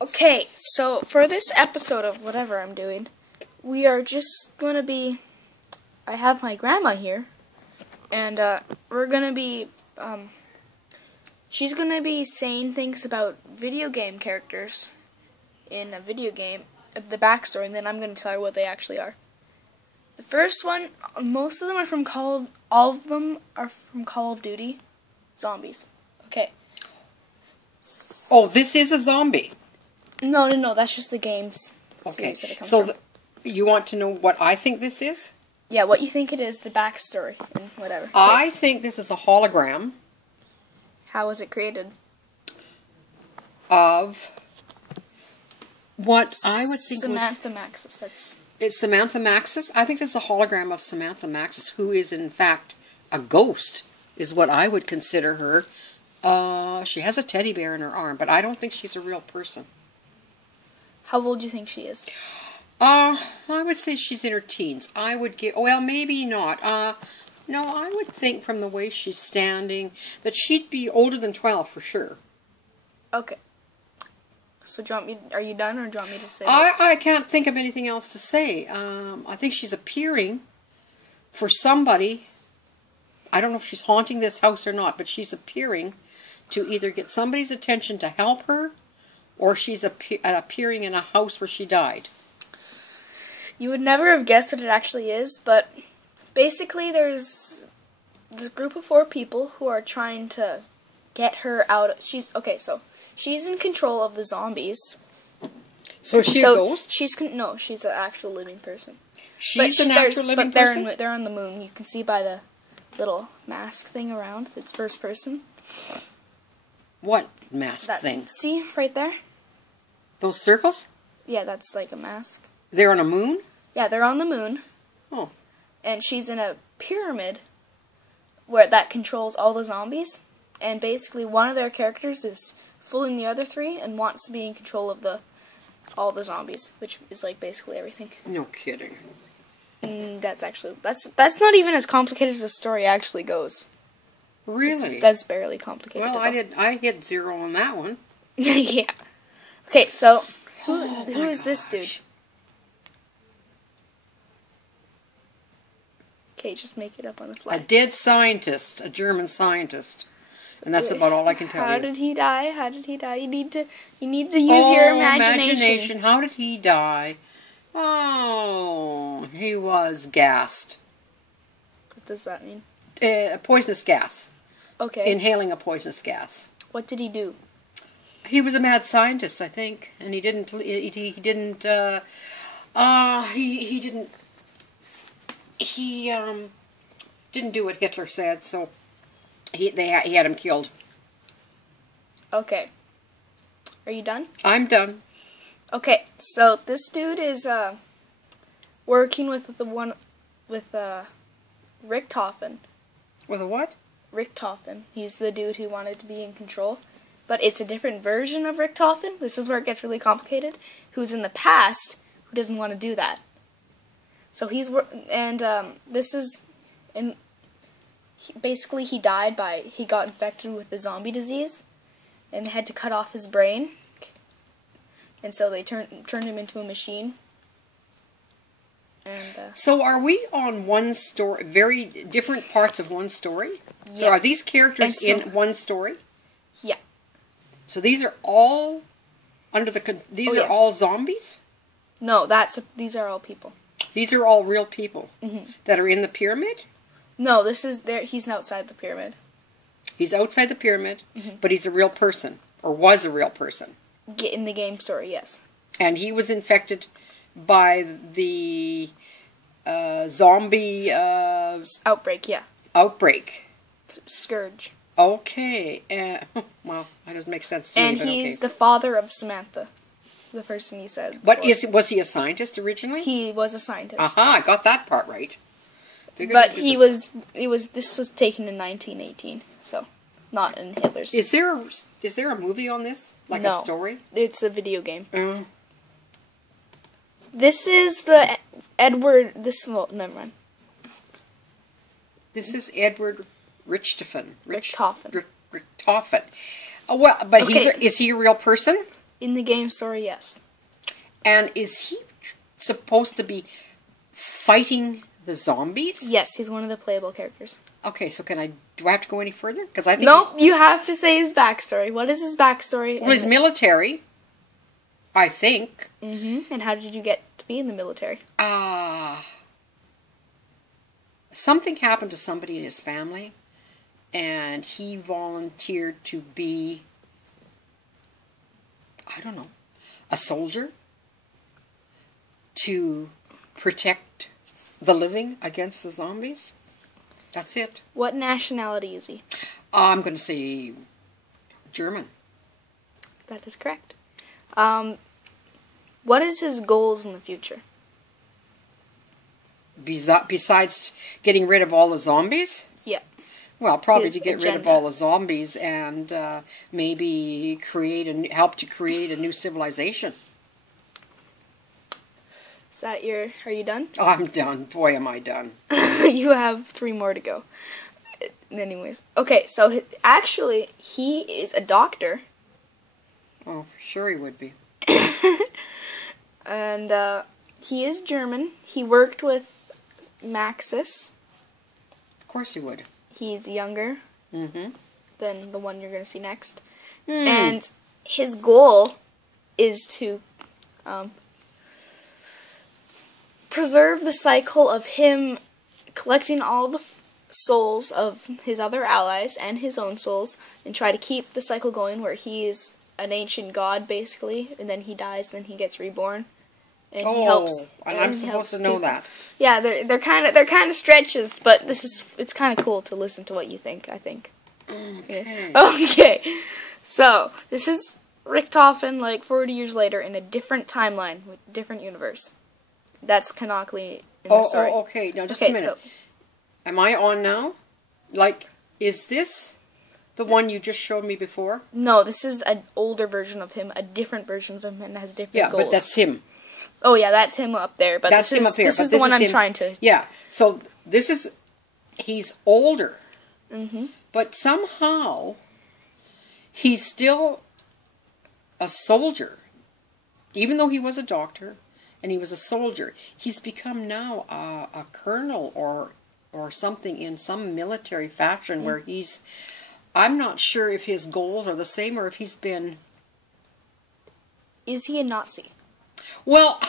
Okay, so for this episode of whatever I'm doing, we are just going to be... I have my grandma here, and we're going to be... she's going to be saying things about video game characters in a video game, the backstory, and then I'm going to tell her what they actually are. The first one, most of them are from all of them are from Call of Duty zombies. Okay. Oh, this is a zombie. No, that's just the games. Okay, That it comes so from. you want to know what I think this is? Yeah, what you think it is, the backstory, and whatever. I think this is a hologram How was it created? of what I would think Samantha Maxis. It's Samantha Maxis. I think this is a hologram of Samantha Maxis, who is in fact a ghost, is what I would consider her. She has a teddy bear in her arm, but I don't think she's a real person. How old do you think she is? I would say she's in her teens. I would give, well, maybe not. No, I would think from the way she's standing that she'd be older than 12 for sure. Okay. So do you want me, are you done, or do you want me to say I can't think of anything else to say. I think she's appearing for somebody. I don't know if she's haunting this house or not, but she's appearing to either get somebody's attention to help her, or she's appearing in a house where she died. You would never have guessed what it actually is, but basically there's this group of 4 people who are trying to get her out. She's in control of the zombies. So is she a ghost? She's an actual living person. She's an actual living person? They're on the moon. You can see by the little mask thing around. It's first person. What mask thing? See, right there? Those circles? Yeah, that's like a mask. They're on a moon? Yeah, they're on the moon. Oh. And she's in a pyramid where that controls all the zombies. And basically one of their characters is fooling the other 3 and wants to be in control of all the zombies, which is like basically everything. No kidding. That's not even as complicated as the story actually goes. Really? That's barely complicated. Well, I get 0 on that one. Yeah. Okay, so who is this dude? Okay, just make it up on the fly. A dead scientist, a German scientist. And that's about all I can tell you. How did he die? You need to use your imagination. How did he die? Oh, he was gassed. What does that mean? A poisonous gas. Okay. Inhaling a poisonous gas. What did he do? He was a mad scientist, I think, and he didn't do what Hitler said, so he had him killed. Okay. Are you done? I'm done. Okay, so this dude is working with Rick Toffin. With a what? Rick Toffin. He's the dude who wanted to be in control. But it's a different version of Rick Toffin. This is where it gets really complicated. Who's in the past, who doesn't want to do that. So basically he died he got infected with the zombie disease, and they had to cut off his brain. And so they turned him into a machine. And so are we on one story, very different parts of one story? Yeah. So are these characters in one story? Yeah. So these are all are all zombies? No, these are all people. These are all real people Mm-hmm. that are in the pyramid? No, he's outside the pyramid. He's outside the pyramid, Mm-hmm. but he's a real person, or was a real person. In the game story, yes. And he was infected by the zombie Outbreak, yeah. Outbreak. Scourge. Okay. Well, that doesn't make sense to me. And he's the father of Samantha, the person he said. Was he a scientist originally? He was a scientist. Aha, I got that part right. But this was taken in 1918, so not in Hitler's. Is there a movie on this? Like a story? It's a video game. This is the Edward. Never mind. This is Edward Richtofen. Richtofen. Richtofen. Well, but is he a real person? In the game story, yes. And is he supposed to be fighting the zombies? Yes, he's one of the playable characters. Okay, so do I have to go any further? Because I think nope, you have to say his backstory. What is his backstory? Well, he's military, I think. Mm-hmm. And how did you get to be in the military? Something happened to somebody in his family, and he volunteered to be, I don't know, a soldier to protect the living against the zombies. That's it. What nationality is he? I'm going to say German. That is correct. What is his goals in the future? Besides getting rid of all the zombies? Yeah. Well, probably His to get rid of agenda. all the zombies and maybe help to create a new civilization. Is that are you done? I'm done. Boy, am I done. You have 3 more to go. Anyways. Okay, so actually, he is a doctor. Oh, sure he would be. And he is German. He worked with Maxis. Of course he would. He's younger Mm-hmm. than the one you're going to see next. And his goal is to preserve the cycle of him collecting all the souls of his other allies and his own souls and try to keep the cycle going where he is an ancient god, basically, and then he dies, then he gets reborn. And he helps. And I'm supposed to know people. that. Yeah, they're kind of stretches, but it's kind of cool to listen to what you think. I think. Okay. Yeah. Okay, so this is Richtofen, like 40 years later, in a different timeline, with different universe. That's canonically in the story. Oh, okay. Now just a minute. So, Am I on now? Like, is this the one you just showed me before? no, this is an older version of him, a different version of him, and has different goals. But that's him. Oh yeah, that's him up there. But That's him up here. This but is the one I'm him. trying to. Yeah. So he's older. Mm-hmm. But somehow, he's still a soldier. Even though he was a doctor and he was a soldier, he's become now a colonel or something in some military fashion where he's... I'm not sure if his goals are the same or if he's been... Is he a Nazi? Well,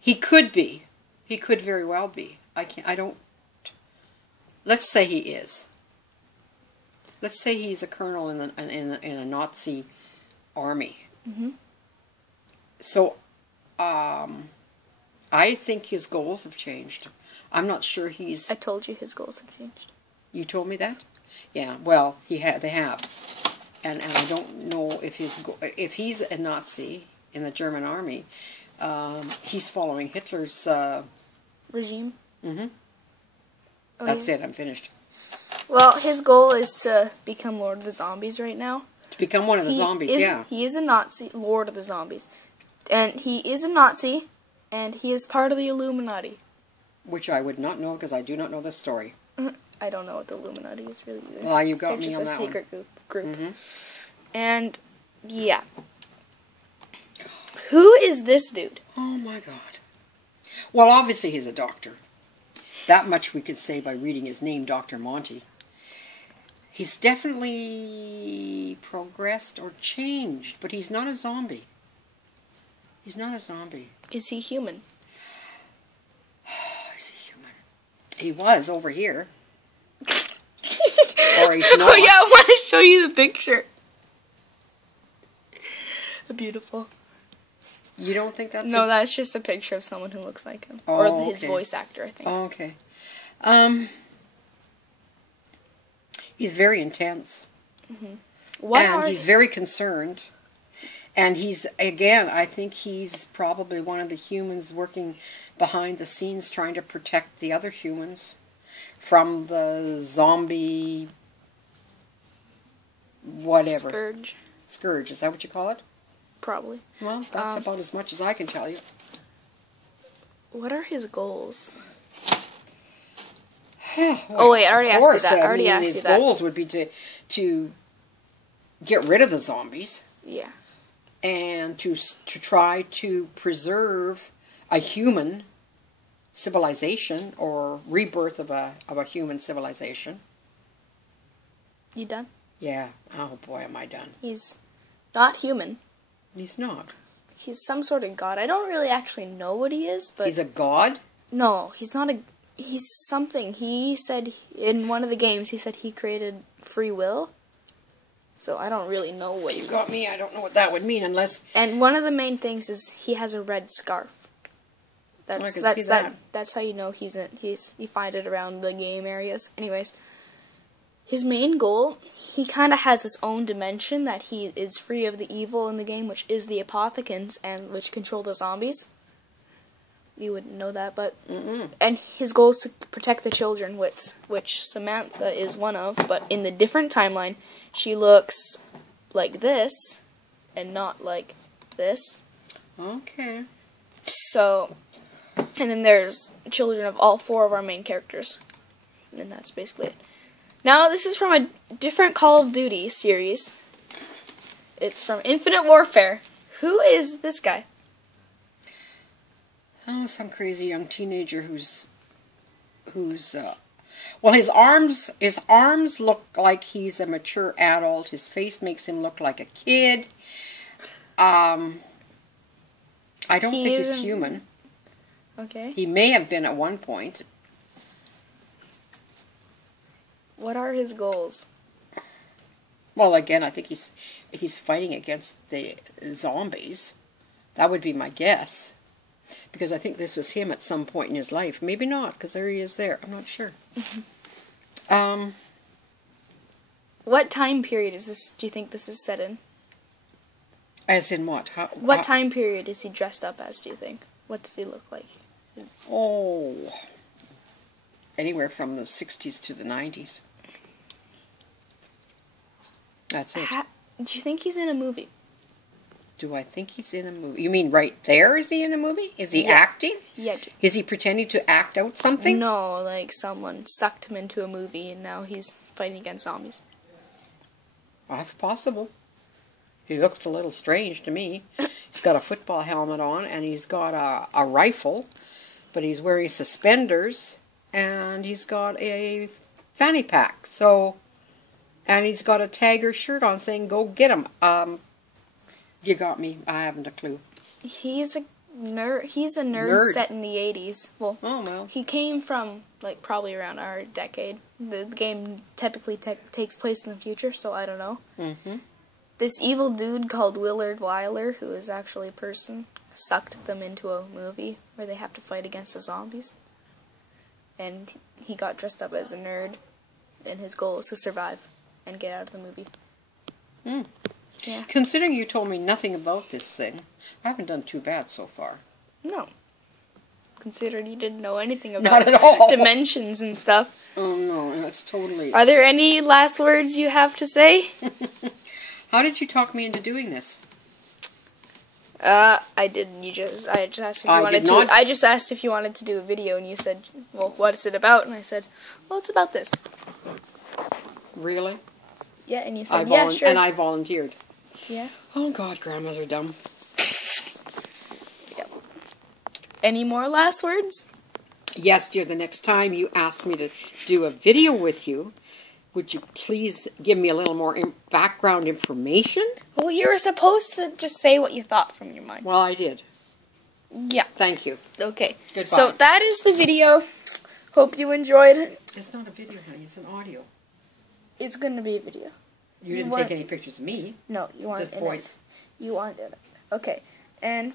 he could be. He could very well be. I don't... Let's say he is. Let's say he's a colonel in a Nazi army. Mm-hmm. So, I think his goals have changed. I'm not sure he's... I told you his goals have changed. You told me that? Yeah, well, they have. And I don't know if if he's a Nazi in the German army, he's following Hitler's... Regime? Mm-hmm. Oh, That's yeah. it, I'm finished. Well, his goal is to become Lord of the Zombies right now. To become one of the zombies, yeah. He is a Nazi, Lord of the Zombies. And he is a Nazi, and he is part of the Illuminati. Which I would not know because I do not know this story. I don't know what the Illuminati is really either. Well, you got They're me just on a that secret group. Mm-hmm. And, yeah. Who is this dude? Oh my God. Well, obviously he's a doctor. That much we could say by reading his name, Dr. Monty. He's definitely progressed or changed, but he's not a zombie. He's not a zombie. Is he human? Is he human? He was over here. Or he's not. Oh yeah, I want to show you the picture. Beautiful. You don't think that's... No, that's just a picture of someone who looks like him. Oh, or his okay. voice actor, I think. Oh, okay. He's very intense. Mm-hmm. And he's very concerned. And he's, again, I think he's probably one of the humans working behind the scenes trying to protect the other humans from the zombie... whatever. Scourge. Scourge, is that what you call it? Probably. Well, that's about as much as I can tell you. What are his goals? Well, oh wait, I already asked you that. I already asked his you that. goals would be to get rid of the zombies. Yeah. and to try to preserve a human civilization or rebirth of a human civilization. You done? Yeah. Oh boy, am I done. He's not human. He's not. He's some sort of god. I don't really actually know what he is, but... He's a god? No, he's not a... He's something. He said in one of the games, he said he created free will. So I don't really know what... You got me. I don't know what that would mean unless... And one of the main things is he has a red scarf. That's how you know you find it around the game areas. Anyways, his main goal, he kind of has his own dimension that he is free of the evil in the game, which is the apothecans and which control the zombies. You wouldn't know that, but and his goal is to protect the children, which Samantha is one of. But in the different timeline, she looks like this and not like this. Okay. So, and then there's children of all four of our main characters, and that's basically it. Now, this is from a different Call of Duty series. It's from Infinite Warfare. Who is this guy? Oh, some crazy young teenager who's well, his arms look like he's a mature adult. His face makes him look like a kid. I don't think he's human. Okay. He may have been at one point. What are his goals? Well, again, I think he's fighting against the zombies. That would be my guess. Because I think this was him at some point in his life. Maybe not, because there he is there. I'm not sure. What time period is this? Do you think this is set in? As in what? What time period is he dressed up as, do you think? What does he look like? Oh, anywhere from the 60s to the 90s. That's it. Do you think he's in a movie? Do I think he's in a movie? You mean right there? Is he in a movie? Is he acting? Yeah. Is he pretending to act out something? No, like someone sucked him into a movie and now he's fighting against zombies. Well, that's possible. He looks a little strange to me. He's got a football helmet on and he's got a rifle, but he's wearing suspenders and he's got a fanny pack. So, and he's got a Tagger shirt on saying, "Go get him." You got me. I haven't a clue. He's a nerd set in the 80s. Well. He came from, like, probably around our decade. The game typically takes place in the future, so I don't know. Mm-hmm. This evil dude called Willard Wyler, who is actually a person, sucked them into a movie where they have to fight against the zombies. And he got dressed up as a nerd, and his goal is to survive and get out of the movie. Mm. Yeah. Considering you told me nothing about this thing, I haven't done too bad so far. No. Considering you didn't know anything about Not at all. Dimensions and stuff. Oh, no, that's totally... Are there any last words you have to say? How did you talk me into doing this? I didn't. I just asked if you wanted to. I just asked if you wanted to do a video, and you said, "Well, what is it about?" And I said, "Well, it's about this." Really? Yeah, and you said, "Yeah, sure." And I volunteered. Yeah. Oh God, grandmas are dumb. Yep. Any more last words? Yes, dear. The next time you ask me to do a video with you, would you please give me a little more background information? Well, you were supposed to just say what you thought from your mind. Well, I did. Yeah. Thank you. Okay. Goodbye. So that is the video. Hope you enjoyed it. It's not a video, honey. It's an audio. It's going to be a video. You didn't take any pictures of me. No, you want just voice. You wanted it. Okay. And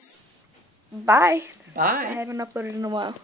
bye. Bye. I haven't uploaded in a while.